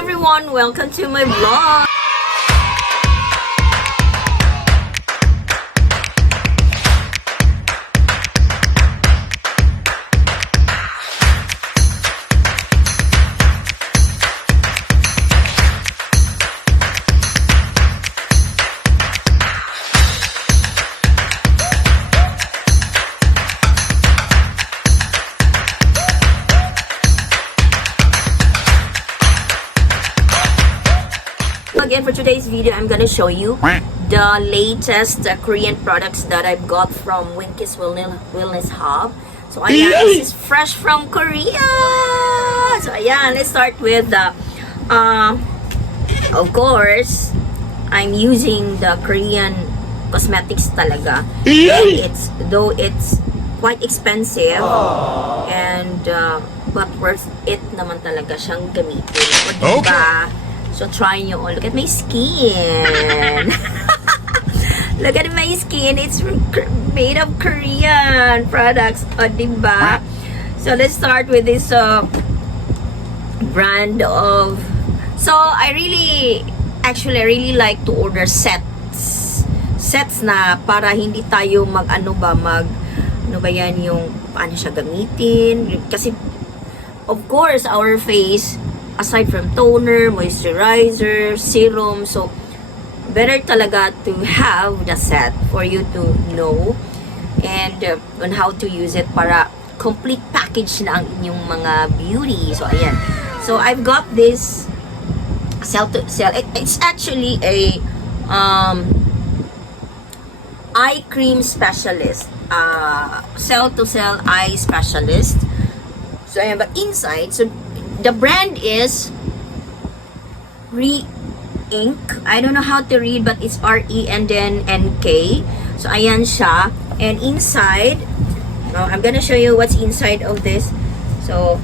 everyone! Welcome to my vlog! Again, for today's video, I'm gonna show you the latest Korean products that I've got from Winky's Wellness Hub. So ayan, this is fresh from Korea. So ayan, let's start with the of course, I'm using the Korean cosmetics talaga. Though it's quite expensive and but worth it naman talaga siyang gamitin. O diba? So, try nyo all. Look at my skin. Look at my skin. It's made of Korean products. O, diba? So, let's start with this brand of... So, I really like to order sets. Sets na para hindi tayo ano ba yan yung paano siya gamitin. Kasi, of course, our face... aside from toner, moisturizer, serum, so better talaga to have the set for you to know and on how to use it para complete package na ang inyong mga beauty. So ayan. So I've got this cell to cell. It's actually a eye cream specialist. Cell to cell eye specialist. So ayan, but inside, so the brand is Re-Ink. I don't know how to read, but it's R-E and then N-K. So, ayan siya. And inside, I'm gonna show you what's inside of this. So,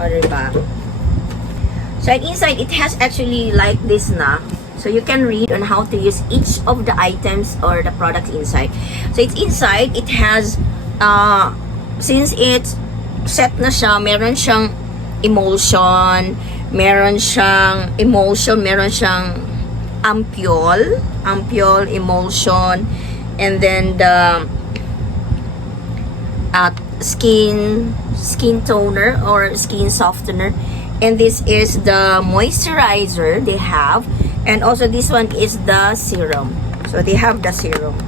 diba? So, inside, it has actually like this na. So, you can read on how to use each of the items or the products inside. So, it's inside. It has, since it's set na siya, meron siyang emulsion, meron siyang ampoule, emulsion, and then the skin toner or skin softener, and this is the moisturizer they have, and also this one is the serum. So they have the serum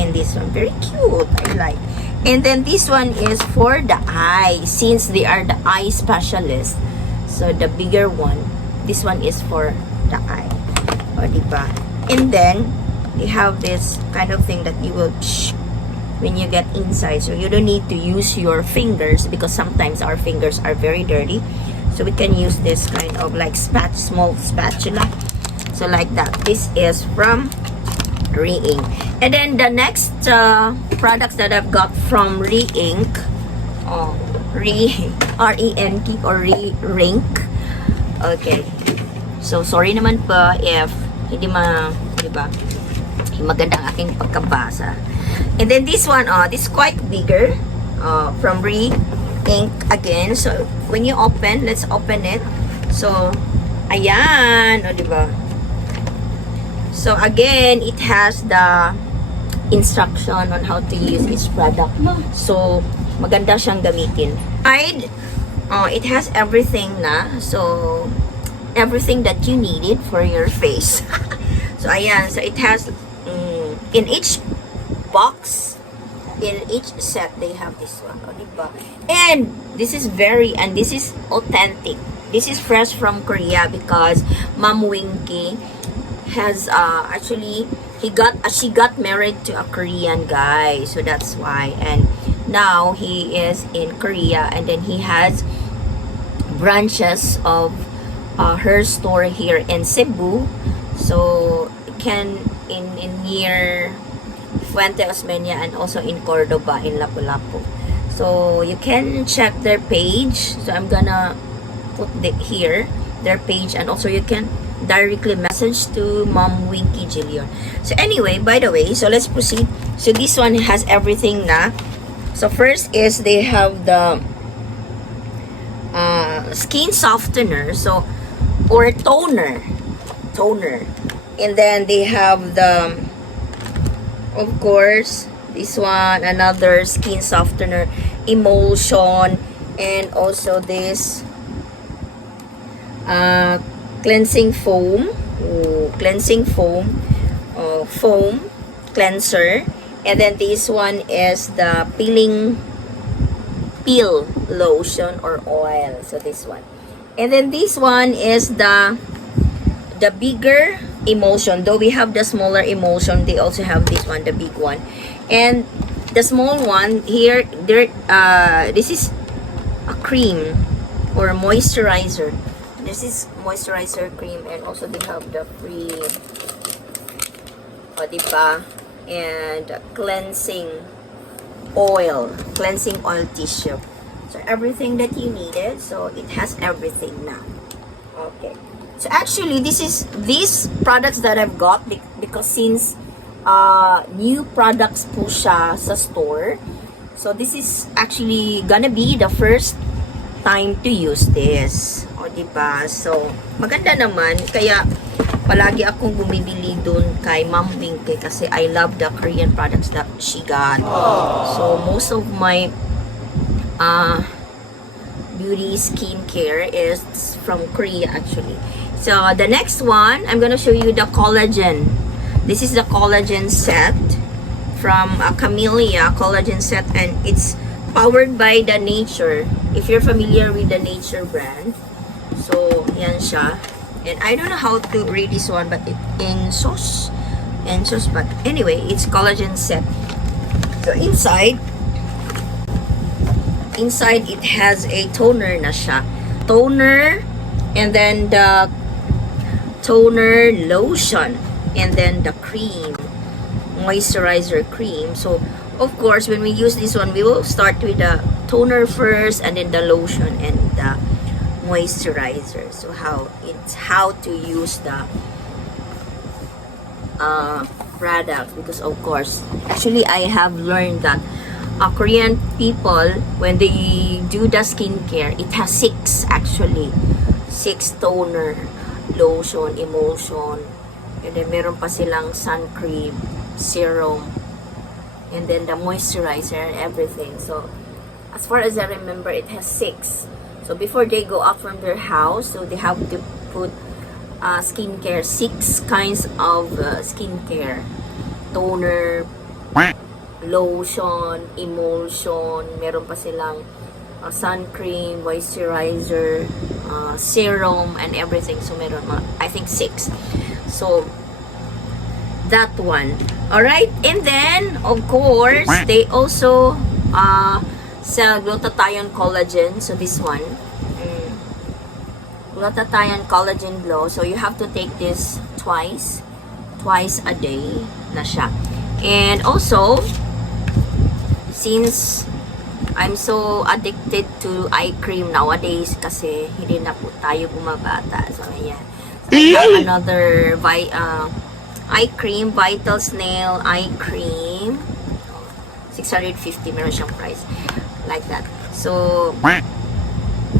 in this one, very cute, I like. And then this one is for the eye, since they are the eye specialist. So the bigger one, this one is for the eye. O, diba? And then they have this kind of thing that you will when you get inside. So you don't need to use your fingers because sometimes our fingers are very dirty. So we can use this kind of like small spatula. So like that. This is from Re-Ink. And then the next products that I've got from Re-Ink, R-E-N-K or Re-Rink. Okay. So sorry naman po if hindi diba? Maganda ang aking pagkabasa. And then this one, this is quite bigger, from Re-Ink again. So when you open, let's open it. So ayan, diba? So again, it has the instruction on how to use each product. So maganda siyang gamitin. It has everything na. So everything that you needed for your face. So ayan, so it has in each box, in each set they have this one. O, diba? And this is authentic. This is fresh from Korea because Ma'am Winky has actually she got married to a Korean guy, so that's why. And now he is in Korea, and then he has branches of her store here in Cebu. So can in near Fuente Osmeña and also in Cordoba in Lapu-Lapu. So you can check their page. So I'm gonna put here their page, and also you can directly message to Mom Winky Jillion. So anyway, by the way, so let's proceed. So this one has everything na. So first is they have the skin softener. So or toner. And then they have the, of course, this one, another skin softener, emulsion, and also this cleansing foam. Foam cleanser. And then this one is the peel lotion or oil. So this one. And then this one is the bigger emulsion. Though we have the smaller emulsion, they also have this one, the big one. And the small one here, this is a cream or a moisturizer. This is moisturizer cream, and also they have the free diba, and cleansing oil tissue. So everything that you needed, so it has everything now. Okay, so actually these products that I've got, because since new products po siya sa store, so this is actually gonna be the first time to use this. O diba? So maganda naman, kaya palagi akong bumibili dun kay Ma'am Winky kasi I love the Korean products that she got. So most of my beauty skincare is from Korea actually. So the next one, I'm gonna show you the collagen. This is the collagen set from Camellia collagen set, and it's powered by the Nature. If you're familiar with the Nature brand, so yan siya. And I don't know how to read this one, but it Ensos, but anyway, it's collagen set. So inside it has a toner na siya. Toner, and then the toner lotion, and then the cream, moisturizer cream. So of course, when we use this one, we will start with the toner first, and then the lotion and the moisturizer. So how to use the product, because of course, actually I have learned that Korean people, when they do the skincare, it has 6 toner, lotion, emulsion, and then meron pa silang sun cream, serum, and then the moisturizer and everything. So as far as I remember, it has 6. So before they go out from their house, so they have to put skincare, 6 kinds of skincare: toner, lotion, emulsion, meron pa silang sun cream, moisturizer, serum, and everything. So meron I think 6. So that one. Alright, and then of course they also sell glutathione collagen. So this one, glutathione collagen glow. So you have to take this twice a day na siya. And also, since I'm so addicted to eye cream nowadays, kasi hindi na po tayo bumabata. So ayan. So I have another eye cream, Vital Snail eye cream. 650 meron siyang price. Like that. So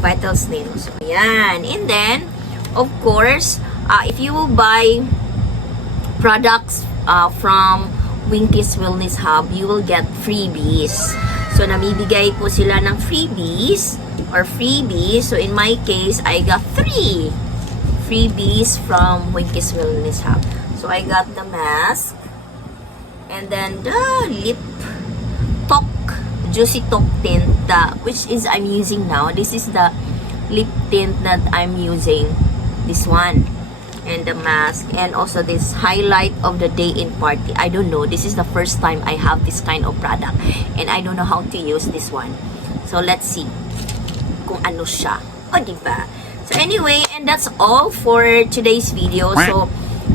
Vital Snail. So ayan. And then, of course, if you will buy products from Winky's Wellness Hub, you will get freebies. So namibigay po sila ng freebies. So in my case, I got 3 freebies from Winky's Wellness Hub. So I got the mask, and then the lip talk, juicy talk tint, which is I'm using now. This is the lip tint that I'm using, this one, and the mask, and also this highlight of the day in party. I don't know, this is the first time I have this kind of product, and I don't know how to use this one. So let's see kung ano siya. O diba? So anyway, and that's all for today's video. So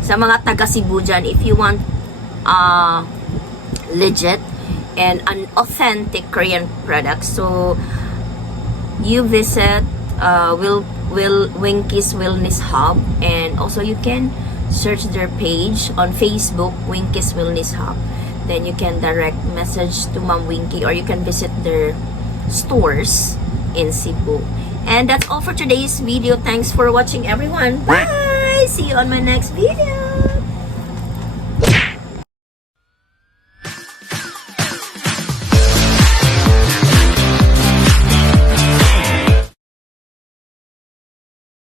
sa mga taga Cebu dyan, if you want legit and an authentic Korean product, so you visit Winky's Wellness Hub, and also you can search their page on Facebook, Winky's Wellness Hub. Then you can direct message to Ma'am Winky, or you can visit their stores in Cebu. And that's all for today's video. Thanks for watching, everyone. Bye! See you on my next video.